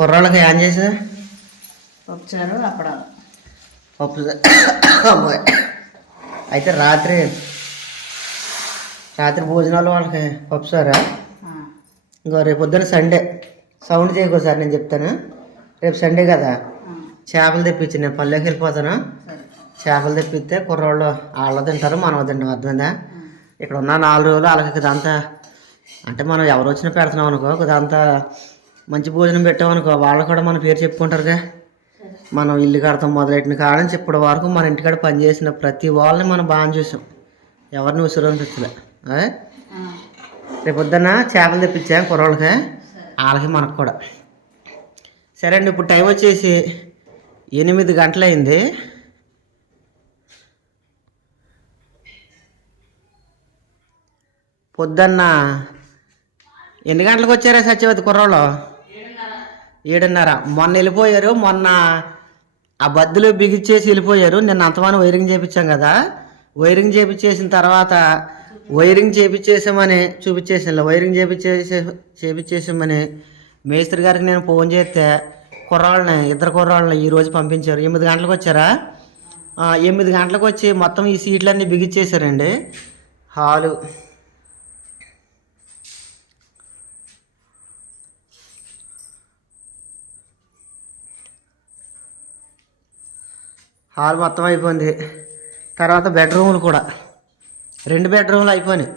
కుర్రాళ్ళకి ఏం చేసా పప్పుచారు అప్పడాలు. పప్పు. అయితే రాత్రి రాత్రి భోజనాలు వాళ్ళకి పప్పు సారా ఇంకో రేపు పొద్దున్న సండే. సౌండ్ చేయకో సార్ నేను చెప్తాను. రేపు సండే కదా? చేపలు తెప్పించి నేను పల్లెకి వెళ్ళిపోతాను. చేపలు తెప్పిస్తే కుర్రోళ్ళు వాళ్ళు తింటారు మనం తింటాం. అర్థమైందా? ఇక్కడ ఉన్న నాలుగు రోజులు వాళ్ళకి ఇదంతా అంటే మనం ఎవరు వచ్చినా పెడుతున్నాం అనుకో ఇదంతా మంచి భోజనం పెట్టామనుకో వాళ్ళు కూడా మన పేరు చెప్పుకుంటారుగా. మనం ఇల్లు కడతాం మొదలెట్టిన కాడ నుంచి ఇప్పటి వరకు మన ఇంటికాడ పనిచేసిన ప్రతి వాళ్ళని మనం బాగా చూసాం. ఎవరిని ఉసిరంపించలే రేపు పొద్దున్న చేపలు తెప్పించా కుర్రోళ్ళకి వాళ్ళకి మనకు కూడా. సరే అండి ఇప్పుడు టైం వచ్చేసి ఎనిమిది గంటలైంది. పొద్దున్న ఎన్ని గంటలకు వచ్చారా సత్యవతి కుర్రోళ్ళు? ఏడున్నర. మొన్న వెళ్ళిపోయారు మొన్న ఆ బద్దులు బిగిచ్చేసి వెళ్ళిపోయారు. నిన్న అంతమానం వైరింగ్ చేయించాం కదా. వైరింగ్ చేయించేసిన తర్వాత వైరింగ్ చేయించేసామని చూపించేసిన వైరింగ్ చేయించేసే చేయించేసామని మేస్త్రి గారికి నేను ఫోన్ చేస్తే కుర్రాళ్ళని ఇద్దరు కుర్రాళ్ళని ఈరోజు పంపించారు. ఎనిమిది గంటలకు వచ్చారా? ఎనిమిది గంటలకు వచ్చి మొత్తం ఈ సీట్లన్నీ బిగిచ్చేసారండి. హాలు. హాల్ మొత్తం అయిపోయింది. తర్వాత బెడ్రూములు కూడా. రెండు బెడ్రూమ్లు అయిపోయినాయి.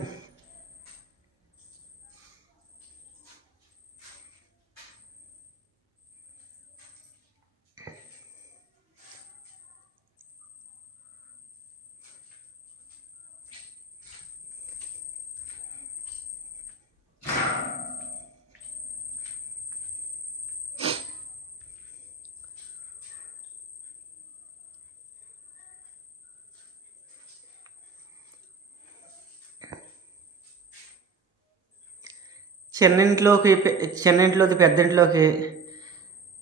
చిన్నింట్లోకి చిన్నింట్లోది పెద్దింట్లోకి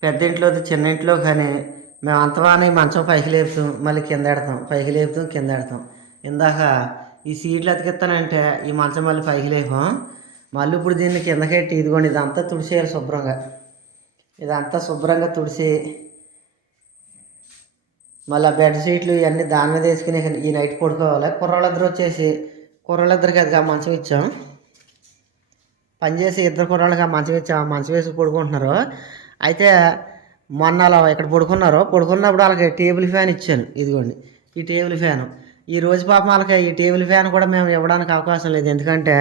పెద్దింట్లోది చిన్నింట్లో కానీ మేము అంతమాని మంచం పైకి లేపుతాం మళ్ళీ కింద పెడతాం పైకి లేపుతాం కింద పెడతాం ఇందాక ఈ సీట్లు అతికిస్తానంటే ఈ మంచం మళ్ళీ పైకి లేపాం. మళ్ళీ ఇప్పుడు దీన్ని కిందకెట్టి ఇదిగోండి ఇదంతా తుడిసేయాలి శుభ్రంగా. ఇదంతా శుభ్రంగా తుడిసి మళ్ళీ బెడ్ షీట్లు ఇవన్నీ దాని మీద వేసుకుని ఈ నైట్ పడుకోవాలి. కుర్రాళ్ళిద్దరు వచ్చేసి కుర్రాళ్ళిద్దరికి అది మంచం ఇచ్చాం. పనిచేసి ఇద్దరు కుర్రాళ్ళకి ఆ మంచం ఇచ్చాం మంచం వేసి పడుకుంటున్నారు. అయితే మొన్న అలా ఇక్కడ పడుకున్నారు. పడుకున్నప్పుడు వాళ్ళకి టేబుల్ ఫ్యాన్ ఇచ్చాను. ఇదిగోండి. ఈ టేబుల్ ఫ్యాన్. ఈ రోజు పాపం వాళ్ళకి ఈ టేబుల్ ఫ్యాన్ కూడా మేము ఇవ్వడానికి అవకాశం లేదు. ఎందుకంటే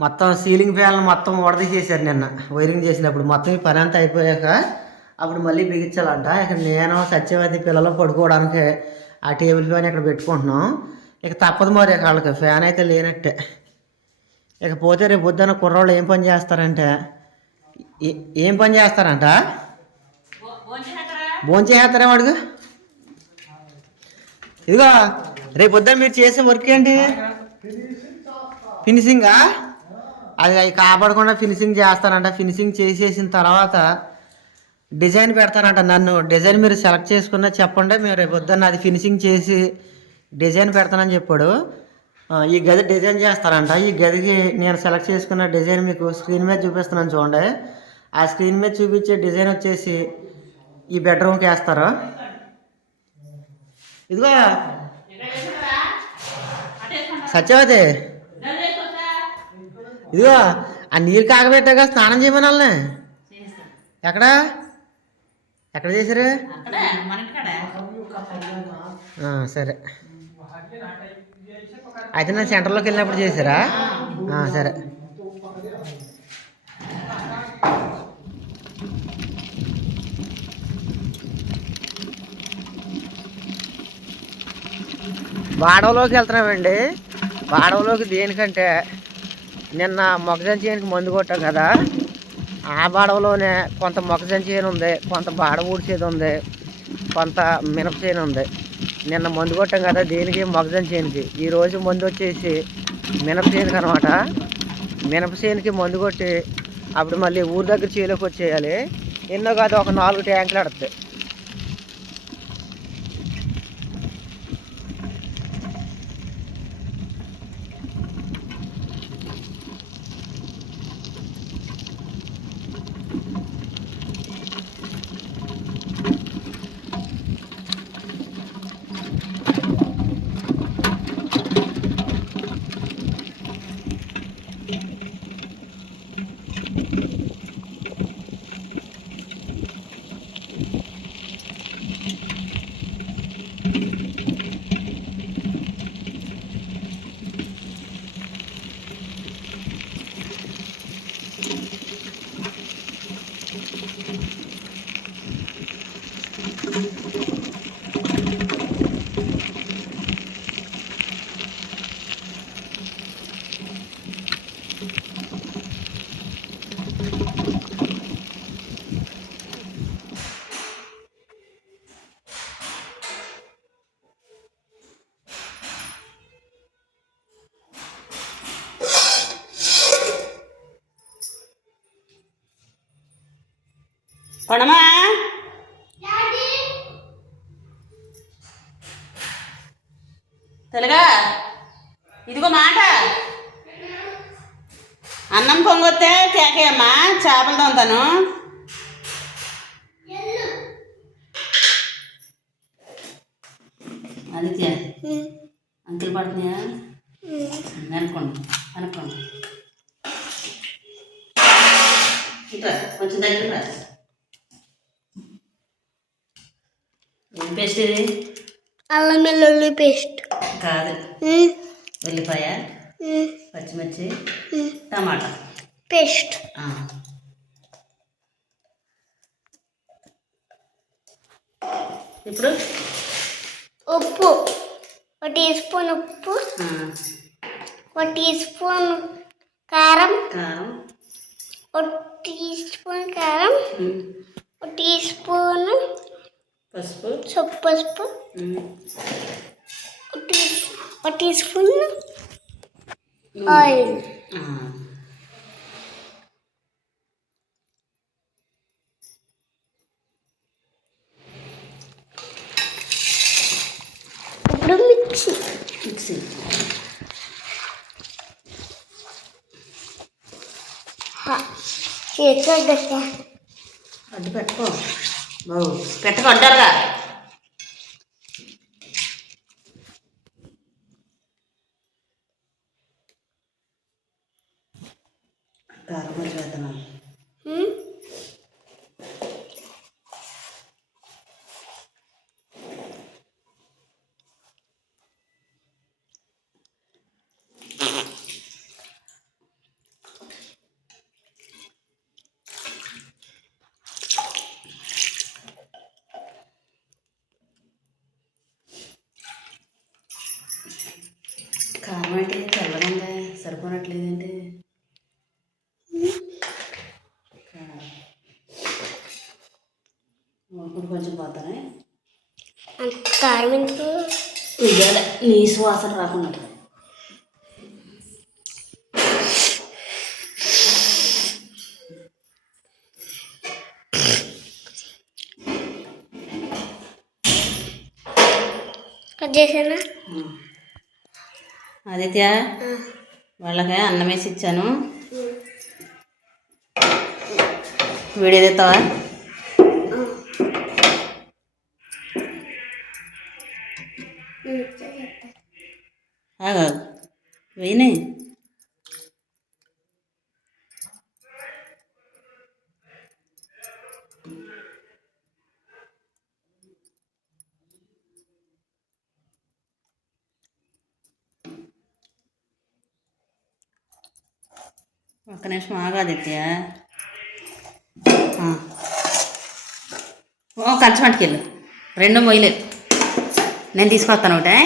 మొత్తం సీలింగ్ ఫ్యాన్లు మొత్తం వడదీసేసారు నిన్న. వైరింగ్ చేసినప్పుడు మొత్తం ఈ పని అంతా అయిపోయాక అప్పుడు మళ్ళీ బిగించాలంట. ఇక నేను సత్యవతి పిల్లలు పడుకోవడానికి ఆ టేబుల్ ఫ్యాన్ ఇక్కడ పెట్టుకుంటున్నాం. ఇక తప్పదు మరి వాళ్ళకి. ఫ్యాన్ అయితే లేనట్టే. ఇక పోతే రేపు పొద్దున్న కుర్రోళ్ళు ఏం పని చేస్తారంటే ఏ- ఏం పని చేస్తారంట? భోంచేస్తారా వాడుగా ఇదిగో రేపు పొద్దున్న మీరు చేసే వర్క్ ఏంటి? ఫినిషింగా అది అవి కాపాడకుండా ఫినిషింగ్ చేస్తారంట. ఫినిషింగ్ చేసేసిన తర్వాత డిజైన్ పెడతారంట నన్ను. డిజైన్ మీరు సెలెక్ట్ చేసుకున్నా చెప్పండి. మేము రేపు పొద్దున్న అది ఫినిషింగ్ చేసి డిజైన్ పెడతానని చెప్పాడు. ఈ గది డిజైన్ చేస్తారంట. ఈ గదికి నేను సెలెక్ట్ చేసుకున్న డిజైన్ మీకు స్క్రీన్ మీద చూపిస్తున్నాను చూడండి. ఆ స్క్రీన్ మీద చూపించే డిజైన్ వచ్చేసి ఈ బెడ్రూమ్కి వేస్తారు. ఇదిగో. సత్యవతి. ఇదిగో ఆ నీరు కాగబెట్టాక స్నానం చేయమని వాళ్ళని? ఎక్కడ? ఎక్కడ చేశారు? సరే. అయితే నేను సెంటర్లోకి వెళ్ళినప్పుడు చేశారా? సరే. వాడవలోకి వెళ్తున్నామండి. వాడవలోకి దేనికంటే నిన్న మొగజన్ చేయనికి మందు కొట్టాం కదా. ఆ బాడవలోనే కొంత మొగజన్ చేయను ఉంది కొంత బాడ ఊడ్చేది ఉంది కొంత మినప చేను ఉంది. నిన్న మందు కొట్టాం కదా దేనికి? మొగజన్ చేనికి. ఈరోజు మందు వచ్చేసి మినప చేనుకి అనమాట మినపసేనుకి మందు కొట్టి అప్పుడు మళ్ళీ ఊరి దగ్గర చేలోకి వచ్చేయాలి. ఎన్నో కాదు ఒక నాలుగు ట్యాంకులు అడుతుంది కొనమా తెలుగా ఇదిగో మాట. అన్నం పొంగొత్తే తేకేయమ్మా చేపలు తోముతాను. ఆదిత్య అంకులు పడుతున్నాయా? అనుకోండి అనుకోండి ఇట్రా కొంచెం దగ్గర రా ఏం పేస్ట్ ఇది అల్లం వెల్లుల్లి పేస్ట్. కాదు. ఉల్లిపాయ పచ్చిమిర్చి టమాటా. పేస్ట్. ఇప్పుడు? ఉప్పు. ఒక టీ స్పూన్ ఉప్పు. ఒక టీ స్పూన్ కారం. కారం. ఒక టీ స్పూన్ కారం. ఒక టీ స్పూన్ పసుపు. సొప్పు పసుపు. ఒక టీ స్పూన్ ఆయిల్. ఇప్పుడు మిక్సీ. మిక్సీ. గట్ట అడ్డు పెట్టుకో. పెట్టకుంటారుగా పెట్టుకో అంటారుగా కారం మరి వేద్దాం కారం అంటే తెల్లగా ఉంది సరిపోనట్లేదండి కారం. ఇప్పుడు కొంచెం పోతానే? కారం ఎందుకు? ఇవ్వాలి నీసు వాసన రాకుండా. కట్ చేసానా? ఆదిత్య వాళ్ళకి అన్నం వేసి ఇచ్చాను. వీడియో తీస్తావా? ఆగా వెయ్యి ఒక్క నిమిషం ఆగాదిత్య ఓ కంచం పట్టుకెళ్ళు రెండు మొయ్యలేదు నేను తీసుకొస్తాను ఒకటే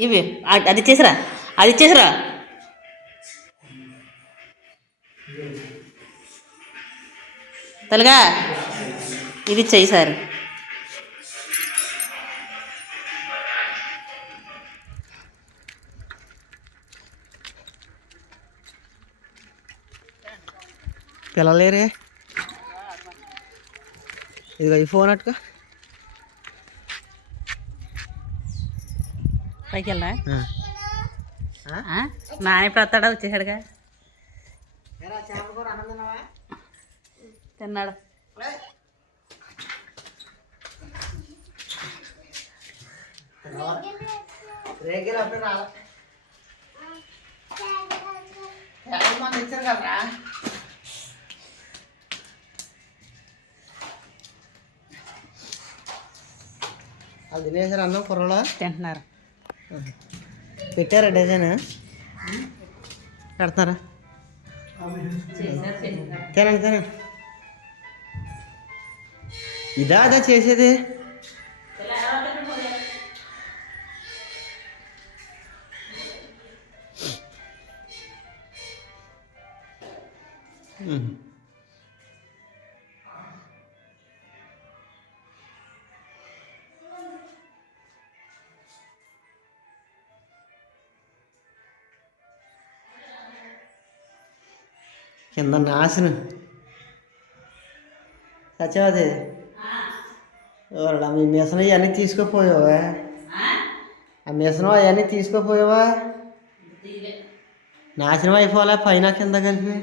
ఇవి. అది ఇచ్చేసిరా అది ఇచ్చేసిరా తలగా? ఇది ఇచ్చేయి సార్. పిల్లలేరే? ఇదిగో ఈ ఫోన్ అట్టుకో. పైకి వెళ్ళా. నాన్న ఎప్పుడు వస్తాడా? వచ్చేసాడుగా. తిన్నాడు. ఇచ్చారు కదరా? అది తినేసారు అన్నం కుర్రలో తింటున్నారు. పెట్టారా డజన్? పెడతారా? తినండి తినండి. ఇదా అదా చేసేది. Mm-hmm. కింద నాశనం సత్యవతి ఎవరడా మీ మిషన్ అవన్నీ తీసుకుపోయావా ఆ మిషన్ అవన్నీ తీసుకుపోయావా నాశనం అయిపోవాలా పైన కింద కలిపి